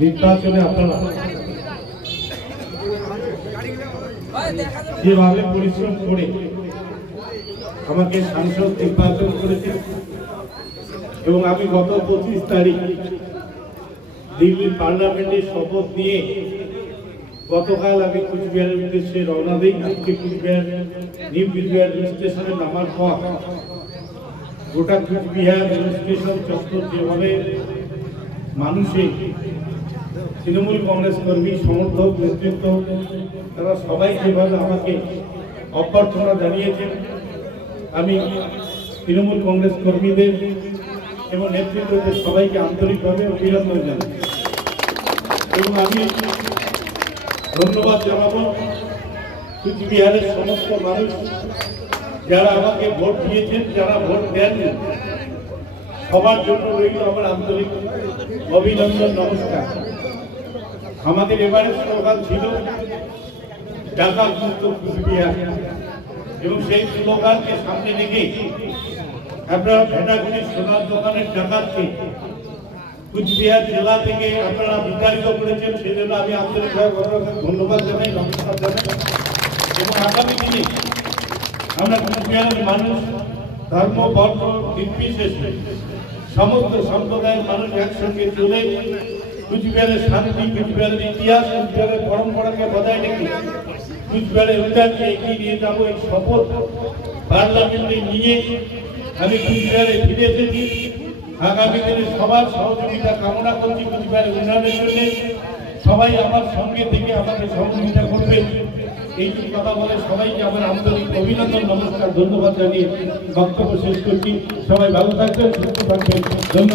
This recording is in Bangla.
নির্বাচনে আপনারা যেভাবে পরিশ্রম করে আমাকে সাংসদ নির্বাচন করেছেন, এবং আমি গত পঁচিশ তারিখ দিল্লির পার্লামেন্টে শপথ নিয়ে গতকাল আমি কুচবিহারের উদ্দেশ্যে রওনা দিই। আজকে কুচবিহার, নিউ কুচবিহার রেল স্টেশনে নামার পর গোটা কুচবিহার রেল স্টেশন চত্বর যেভাবে মানুষে তৃণমূল কংগ্রেস কর্মী, সমর্থক, নেতৃত্ব, তারা সবাই যেভাবে আমাকে অভ্যর্থনা জানিয়েছেন, আমি তৃণমূল কংগ্রেস কর্মীদের এবং নেতৃত্বদের সবাইকে আন্তরিকভাবে অভিনন্দন জানাই। এবং আমি ধন্যবাদ জানাব কুচবিহারের সমস্ত মানুষ যারা আমাকে ভোট দিয়েছেন, যারা ভোট দেন সবার জন্য রইল আমার আন্তরিক অভিনন্দন, নমস্কার। আমাদের এবারে স্লোগান ছিল ঢাকা মুক্ত কুচবিহার। এবং সেই স্লোগানকে সামনে রেখে আপনারা ভেটাগুড়ি সোনার দোকানের ডাকাতকে কুচবিহার জেলা থেকে আপনারা বিতাড়িত করেছেন, সেজন্য আমি আন্তরিকভাবে ধন্যবাদ জানাই, নমস্কার জানাই। এবং আগামী দিনে আমরা কুচবিহারের মানুষ, ধর্ম, বর্ণ নির্বিশেষে সমস্ত সম্প্রদায়ের মানুষ একসঙ্গে চলে কুচবিহারের শান্তি কুচবিহারের ইতিহাস কুচবিহারের পরম্পরাকে বজায় রেখে কুচবিহারের উন্নয়নকে এগিয়ে নিয়ে যাব এই শপথ পার্লামেন্টে নিয়ে আমি কুচবিহারে ফিরে এসেছি। আগামী দিনে সবার সহযোগিতা কামনা করছি কুচবিহারের উন্নয়নের জন্য। সবাই আমার সঙ্গে থেকে আমাকে সহযোগিতা করবেন এই কথা বলে সবাইকে আমার আন্তরিক অভিনন্দন, নমস্কার, ধন্যবাদ জানিয়ে বক্তব্য শেষ করছি। সবাই ভালো থাকবেন, সুস্থ থাকবেন। ধন্যবাদ।